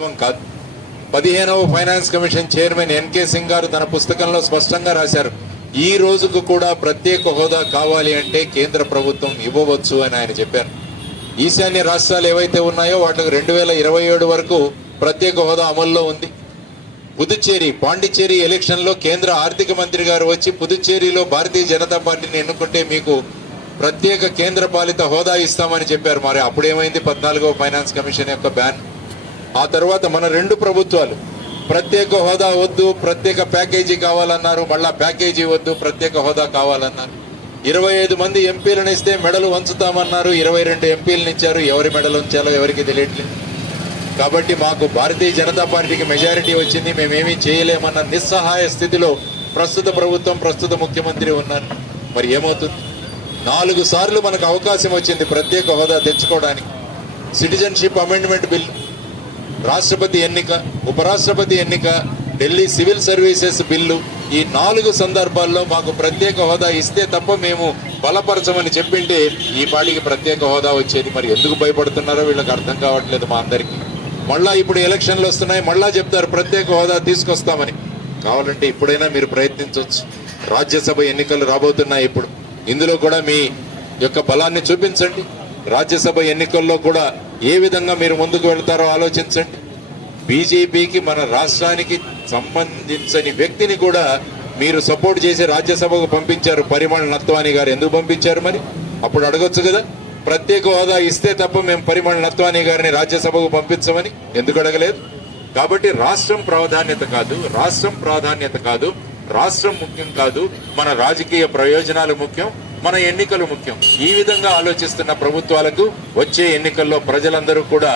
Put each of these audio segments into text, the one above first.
కాదు. పదిహేనవ finance commission chairman N K Singh గారు తన పుస్తకంలో స్పష్టంగా రాశారు. ఈ రోజుకు కూడా ప్రత్యేక హోదా కావాలి అంటే కేంద్ర ప్రభుత్వం ఇవ్వవచ్చు అని ఆయన చెప్పారు. ఈశాన్య రాష్ట్రాలు ఏవైతే ఉన్నాయో వాటికి రెండు వేల ఇరవై ఏడు వరకు ప్రత్యేక హోదా అమల్లో ఉంది. పుదుచ్చేరి పాండిచ్చేరి ఎలక్షన్లో కేంద్ర ఆర్థిక మంత్రి గారు వచ్చి పుదుచ్చేరిలో భారతీయ జనతా పార్టీని ఎన్నుకుంటే మీకు ప్రత్యేక కేంద్ర పాలిత హోదా ఇస్తామని చెప్పారు. మరి అప్పుడేమైంది? పద్నాలుగో ఫైనాన్స్ కమిషన్ యొక్క బ్యాన్. ఆ తర్వాత మన రెండు ప్రభుత్వాలు ప్రత్యేక హోదా వద్దు ప్రత్యేక ప్యాకేజీ కావాలన్నారు మళ్ళా ప్యాకేజీ వద్దు ప్రత్యేక హోదా కావాలన్నారు. ఇరవై ఐదు మంది ఎంపీలను ఇస్తే మెడలు వంచుతామన్నారు ఇరవై రెండు ఎంపీలను ఇచ్చారు ఎవరి మెడలు ఉంచాలో ఎవరికి తెలియట్లేదు కాబట్టి మాకు భారతీయ జనతా పార్టీకి మెజారిటీ వచ్చింది మేమేమీ చేయలేమన్న నిస్సహాయ స్థితిలో ప్రస్తుత ప్రభుత్వం ప్రస్తుత ముఖ్యమంత్రి ఉన్నారు. మరి ఏమవుతుంది? నాలుగు సార్లు మనకు అవకాశం వచ్చింది ప్రత్యేక హోదా తెచ్చుకోవడానికి. సిటిజన్షిప్ అమెండ్మెంట్ బిల్ రాష్ట్రపతి ఎన్నిక ఉపరాష్ట్రపతి ఎన్నిక ఢిల్లీ సివిల్ సర్వీసెస్ బిల్లు ఈ నాలుగు సందర్భాల్లో మాకు ప్రత్యేక హోదా ఇస్తే తప్ప మేము బలపరచమని చెప్పింటే ఈ పాటికి ప్రత్యేక హోదా వచ్చేది. మరి ఎందుకు భయపడుతున్నారో వీళ్ళకి అర్థం కావట్లేదు మా అందరికీ. మళ్ళా ఇప్పుడు ఎలక్షన్లు వస్తున్నాయి మళ్ళా చెప్తారు ప్రత్యేక హోదా తీసుకొస్తామని. కావాలంటే ఇప్పుడైనా మీరు ప్రయత్నించవచ్చు. రాజ్యసభ ఎన్నికలు రాబోతున్నాయి ఇప్పుడు. ఇందులో కూడా మీ యొక్క బలాన్ని చూపించండి. రాజ్యసభ ఎన్నికల్లో కూడా ఏ విధంగా మీరు ముందుకు వెళ్తారో ఆలోచించండి. బీజేపీకి మన రాష్ట్రానికి సంబంధించని వ్యక్తిని కూడా మీరు సపోర్ట్ చేసి రాజ్యసభకు పంపించారు పరిమళ నత్వాని గారు. ఎందుకు పంపించారు మరి? అప్పుడు అడగొచ్చు కదా. ప్రత్యేక హోదా ఇస్తే తప్ప మేము పరిమళ నత్వాని గారిని రాజ్యసభకు పంపించమని ఎందుకు అడగలేదు? కాబట్టి రాష్ట్రం ప్రాధాన్యత కాదు రాష్ట్రం ప్రాధాన్యత కాదు రాష్ట్రం ముఖ్యం కాదు మన రాజకీయ ప్రయోజనాలు ముఖ్యం మన ఎన్నికలు ముఖ్యం. ఈ విధంగా ఆలోచిస్తున్న ప్రభుత్వాలకు వచ్చే ఎన్నికల్లో ప్రజలందరూ కూడా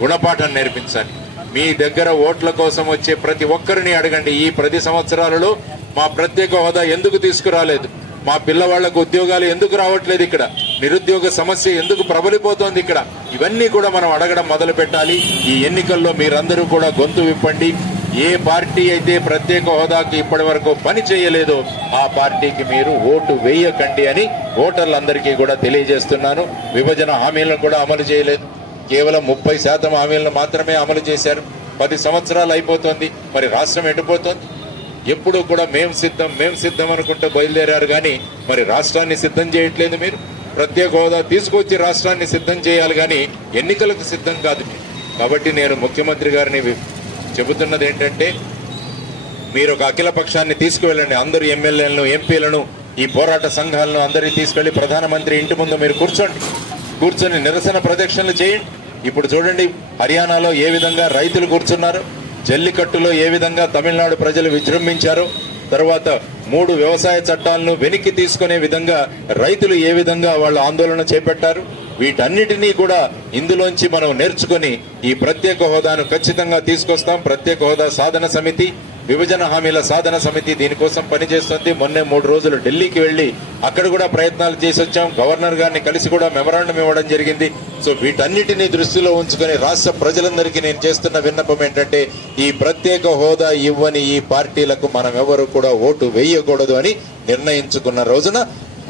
గుణపాఠం నేర్పించాలి. మీ దగ్గర ఓట్ల కోసం వచ్చే ప్రతి ఒక్కరిని అడగండి. ఈ ప్రతి సంవత్సరాలలో మా ప్రత్యేక హోదా ఎందుకు తీసుకురాలేదు? మా పిల్లవాళ్ళకు ఉద్యోగాలు ఎందుకు రావట్లేదు ఇక్కడ? నిరుద్యోగ సమస్య ఎందుకు ప్రబలిపోతోంది ఇక్కడ? ఇవన్నీ కూడా మనం అడగడం మొదలు పెట్టాలి ఈ ఎన్నికల్లో మీరందరూ కూడా గొంతు విప్పండి. ఏ పార్టీ అయితే ప్రత్యేక హోదాకి ఇప్పటి వరకు పని చేయలేదో ఆ పార్టీకి మీరు ఓటు వేయకండి అని ఓటర్లందరికీ కూడా తెలియజేస్తున్నాను. విభజన హామీలను కూడా అమలు చేయలేదు. కేవలం ముప్పై శాతం హామీలను మాత్రమే అమలు చేశారు. పది సంవత్సరాలు అయిపోతుంది. మరి రాష్ట్రం ఎటుపోతోంది ఎప్పుడు కూడా మేం సిద్ధం మేం సిద్ధం అనుకుంటూ బయలుదేరారు కానీ మరి రాష్ట్రాన్ని సిద్ధం చేయట్లేదు మీరు. ప్రత్యేక హోదా తీసుకొచ్చి రాష్ట్రాన్ని సిద్ధం చేయాలి కానీ ఎన్నికలకు సిద్ధం కాదు మీరు. కాబట్టి నేను ముఖ్యమంత్రి గారిని వి- చెబుతున్నది ఏంటంటే మీరు ఒక అఖిల పక్షాన్ని తీసుకువెళ్ళండి. అందరు ఎమ్మెల్యేలను ఎంపీలను ఈ పోరాట సంఘాలను అందరినీ తీసుకెళ్ళి ప్రధానమంత్రి ఇంటి ముందు మీరు కూర్చోండి. కూర్చొని నిరసన ప్రదక్షిణలు చేయండి. ఇప్పుడు చూడండి హర్యానాలో ఏ విధంగా రైతులు కూర్చున్నారు జల్లికట్టులో ఏ విధంగా తమిళనాడు ప్రజలు విజృంభించారో తర్వాత మూడు వ్యవసాయ చట్టాలను వెనక్కి తీసుకునే విధంగా రైతులు ఏ విధంగా వాళ్ళ ఆందోళన చేపట్టారు వీటన్నిటినీ కూడా ఇందులోంచి మనం నేర్చుకొని ఈ ప్రత్యేక హోదాను ఖచ్చితంగా తీసుకొస్తాం. ప్రత్యేక హోదా సాధన సమితి విభజన హామీల సాధన సమితి దీనికోసం పనిచేస్తుంది. మొన్నే మూడు రోజులు ఢిల్లీకి వెళ్ళి అక్కడ కూడా ప్రయత్నాలు చేసి వచ్చాం. గవర్నర్ గారిని కలిసి కూడా మెమరాండం ఇవ్వడం జరిగింది. సో వీటన్నిటిని దృష్టిలో ఉంచుకొని రాష్ట్ర ప్రజలందరికీ నేను చేస్తున్న విన్నపం ఏంటంటే ఈ ప్రత్యేక హోదా ఇవ్వని ఈ పార్టీలకు మనం ఎవరు కూడా ఓటు వేయకూడదు అని నిర్ణయించుకున్న రోజున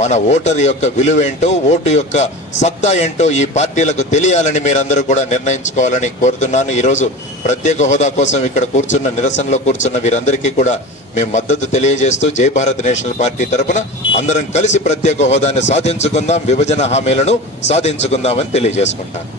మన ఓటర్ యొక్క విలువ ఏంటో ఓటు యొక్క సత్తా ఏంటో ఈ పార్టీలకు తెలియాలని మీరందరూ కూడా నిర్ణయించుకోవాలని కోరుతున్నాను. ఈరోజు ప్రత్యేక హోదా కోసం ఇక్కడ కూర్చున్న నిరసనలో కూర్చున్న వీరందరికీ కూడా మేము మద్దతు తెలియజేస్తూ జై భారత్ నేషనల్ పార్టీ తరపున అందరం కలిసి ప్రత్యేక హోదాని సాధించుకుందాం విభజన హామీలను సాధించుకుందామని తెలియజేసుకుంటాను.